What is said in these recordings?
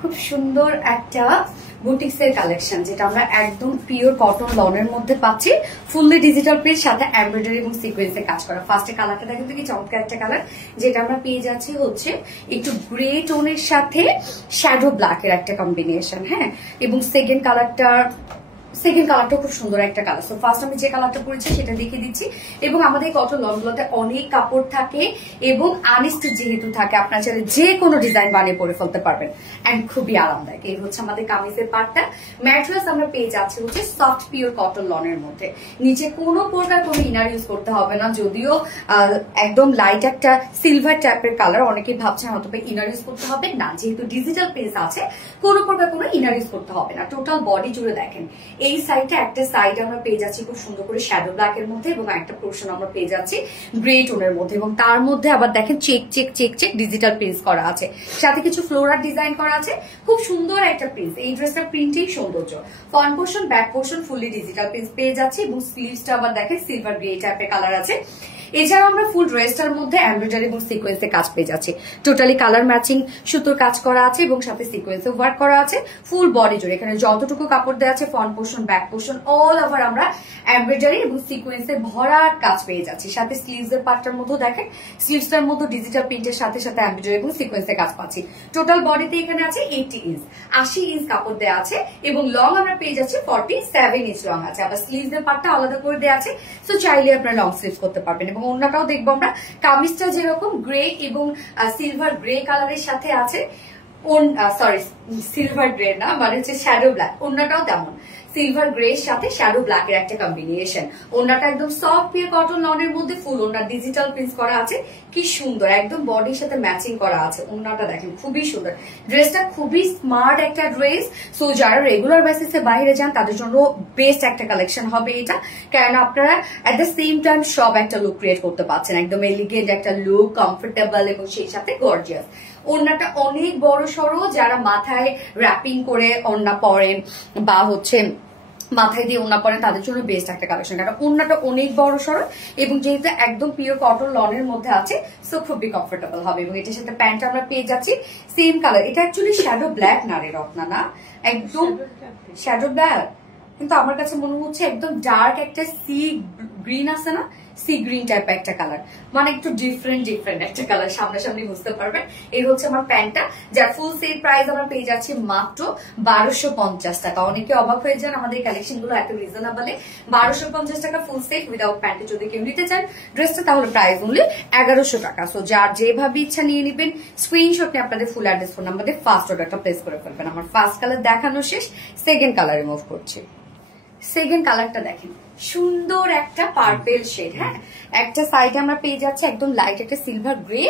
খুব সুন্দর একটা বুটিক্সের কালেকশন, যেটা আমরা একদম পিওর কটন লনের মধ্যে পাচ্ছি, ফুললি ডিজিটাল প্রিন্ট সাথে এমব্রয়ডারি এবং সিকোয়েন্সে কাজ করা। ফার্স্টে কালারটা দেখেন তো কি চমৎকার একটা কালার, যেটা আমরা পেয়ে যাচ্ছি হচ্ছে একটু গ্রে টোনের সাথে শ্যাডো ব্ল্যাকের একটা কম্বিনেশন। হ্যাঁ, এবং সেকেন্ড কালারটা খুব সুন্দর একটা কালার। সো ফার্স্ট আমি যে কালারটা পরেছি সেটা দেখিয়ে দিচ্ছি। এবং আমাদের কটন লনগুলোতে অনেক কাপড় থাকে এবং আনস্টিচ যেহেতু থাকে, আপনার চাইলে যে কোনো ডিজাইন বানিয়ে পরে ফেলতে পারবেন এন্ড খুবই আরামদায়ক। এই হচ্ছে আমাদের কামিজের পার্টটা। ম্যাটেরিয়ালস আমরা পেয়ে যাচ্ছি হচ্ছে সফট পিওর কটন লনের মধ্যে। নিচে কোনো প্রকার কোনো ইনার ইউজ করতে হবে না, যদিও একদম লাইট একটা সিলভার টাইপের কালার। অনেকেই ভাবছেন হয়তো ইনার ইউজ করতে হবে না, যেহেতু ডিজিটাল প্রিন্ট আছে কোনো প্রকার কোনো ইনার ইউজ করতে হবে না। টোটাল বডি জুড়ে দেখেন এই সাইডটা একটা সাইড আমরা পেয়ে যাচ্ছি খুব সুন্দর করে শ্যাডো ব্ল্যাক এর মধ্যে, এবং একটা পোর্শন আমরা পেয়ে যাচ্ছি গ্রে টোনের মধ্যে, এবং তার মধ্যে আবার দেখেন check check check check digital print করা আছে, সাথে কিছু ফ্লোরাল ডিজাইন করা আছে। খুব সুন্দর একটা প্রিন্ট, এই ড্রেসটার প্রিন্টেই সৌন্দর্য। Front portion back portion fully digital print পেয়ে যাচ্ছি, এবং স্লিভসটা আবার দেখেন সিলভার গ্রে টাইপের কালার আছে। এছাড়াও আমরা ফুল ড্রেসটার মধ্যে এমব্রয়ডারি এবং সিকোয়েন্সে কাজ পেয়ে যাচ্ছি। টোটালি কালার ম্যাচিং সুতোর কাজ করা আছে এবং সাথে সিকোয়েন্সে ওয়ার্ক করা আছে ফুল বডি জুড়ে। এখানে যতটুকু কাপড় দেওয়া আছে front portion back portion all over আমরা এমব্রয়ডারি এবং সিকোয়েন্সে ভরাট কাজ পেয়ে যাচ্ছি। সাথে স্লিভস এর পার্টটার মধ্যে দেখেন স্লিভসটার মধ্যে ডিজিটাল প্রিন্টের সাথে সাথে এমব্রয়ডারি এবং সিকোয়েন্সে কাজ পাচ্ছি। টোটাল বডিতে এখানে আছে 80 ইঞ্চ 80 ইঞ্চ কাপড় দেওয়া আছে, এবং লং আমরা পেয়ে যাচ্ছি 47 ইঞ্চ লং আছে। আবার স্লিভস এর পার্টটা আলাদা করে দেওয়া আছে, সো চাইলে আপনারা লং স্লিভ করতে পারবেন। এবং অন্যটাও দেখবো আমরা, কামিজটা যেরকম গ্রে এবং সিলভার গ্রে কালারের সাথে আছে, সরি সিলভার গ্রে না, মানে হচ্ছে শ্যাডো ব্ল্যাক। অন্যটাও তেমন সিলভার গ্রে এর সাথে শ্যাডো ব্ল্যাক এর একটা কম্বিনেশন। ওনাটা একদম সফট পিওর কটন লনের মধ্যে ফুল ওনার ডিজিটাল প্রিন্ট করা আছে, কি সুন্দর একদম বডির সাথে ম্যাচিং করা আছে। ওনাটা দেখেন খুবই সুন্দর, ড্রেসটা খুবই স্মার্ট একটা ড্রেস। সো যারা রেগুলার বেসিসে বাইরে যান তাদের জন্য বেস্ট একটা কালেকশন হবে এটা, কারণ আপনারা এট দ্য সেম টাইম সব একটা লুক ক্রিয়েট করতে পারছেন, একদম এলিগেন্ট একটা লুক, কমফোর্টেবল এবং সেই সাথে গর্জিয়াস। ওড়নাটা অনেক বড় সড়ো, যারা মাথায় র্যাপিং করে ওড়না পরেন বা হচ্ছে মাথায় দিয়ে ওড়না পরেন তাদের জন্য বেস্ট একটা কালেকশন, কারণ ওড়নাটা অনেক বড় সড়ো এবং যেহেতু একদম পিওর কটন লনের মধ্যে আছে, সো খুবই কমফোর্টেবল হবে। এবং এটার সাথে প্যান্ট আমরা পেয়ে যাচ্ছি সেম কালার। এটা অ্যাকচুয়ালি শ্যাডো ব্ল্যাক না রে রত্না, না একদম শ্যাডো ব্ল্যাক, কিন্তু আমার কাছে মনে হচ্ছে একদম ডার্ক একটা সি গ্রিন আছে না, সি গ্রিন টাইপ একটা কালার, মানে একটু ডিফারেন্ট একটা কালার, সামনাসামনি বুঝতে পারবেন। এই হচ্ছে আমার প্যান্টটা, যার ফুল সেট প্রাইস আমরা পেয়ে যাচ্ছি মাত্র 1250 টাকা। অনেকে অবাক হয়ে যান আমাদের কালেকশন গুলো এত রিজনেবলে। 1250 টাকা ফুল সেট উইদাউট প্যান্টে যদি কেউ নিতে চান ড্রেসটা, তাহলে প্রাইস অনলি 1100 টাকা। সো যার যেভাবে ইচ্ছা নিয়ে নিবেন, স্ক্রিনশট নিয়ে আপনাদের ফুল অ্যাড্রেস ফোন নাম্বার দিয়ে ফার্স্ট অর্ডারটা প্লেস করে ফেলবেন। আমার ফার্স্ট কালার দেখানো শেষ, সেকেন্ড কালার রিমুভ করছি। সেকেন্ড কালারটা দেখেন, সুন্দর একটা পার্পেল শেড। হ্যাঁ, একটা সাইডে আমরা পেয়ে যাচ্ছি একদম লাইট একটা সিলভার গ্রে,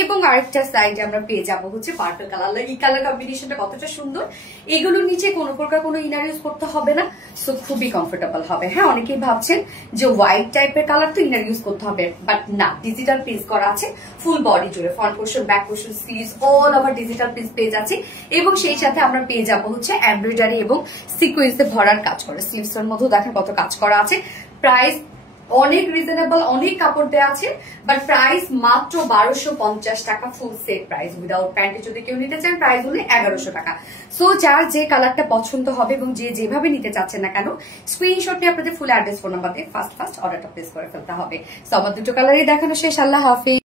এবং আরেকটা সাইডে আমরা পেয়ে যাবো হচ্ছে পার্পল কালার। এই কালার কম্বিনেশনটা কতটা সুন্দর। এগুলোর নিচে কোনো প্রকার কোনো ইনার ইউজ করতে হবে না, সো খুবই কমফোর্টেবল হবে। হ্যাঁ, অনেকেই ভাবছেন যে হোয়াইট টাইপের কালার তো ইনার ইউজ করতে হবে, বাট না, ডিজিটাল প্রিন্ট করা আছে ফুল বডি জুড়ে, front portion back portion sleeves all over digital print পেয়ে যাচ্ছি, এবং সেই সাথে আমরা পেয়ে যাবো হচ্ছে এমব্রয়ডারি এবং সিকোয়েন্সে ভরার কাজ করে। স্লিভস এর মধ্যে দেখেন কত কাজ করা আছে। প্রাইস অনেক রিজনেবল, অনেক কাপড় দেওয়া আছে, বাট প্রাইস মাত্র 1250 টাকা ফুল সেট প্রাইস উইদাউট প্যান্টে যদি কেউ নিতে চান প্রাইস হলে 1100 টাকা। সো যার যে কালারটা পছন্দ হবে এবং যে যেভাবে নিতে চাচ্ছেন না কেন, স্ক্রিনশট নিয়ে আপনাদের ফুল অ্যাড্রেস ফোন নাম্বার দিয়ে ফার্স্ট অর্ডারটা প্লেস করে ফেলতে হবে। সো আমার দুটো কালারই দেখানো শেষ। আল্লাহ হাফিজ।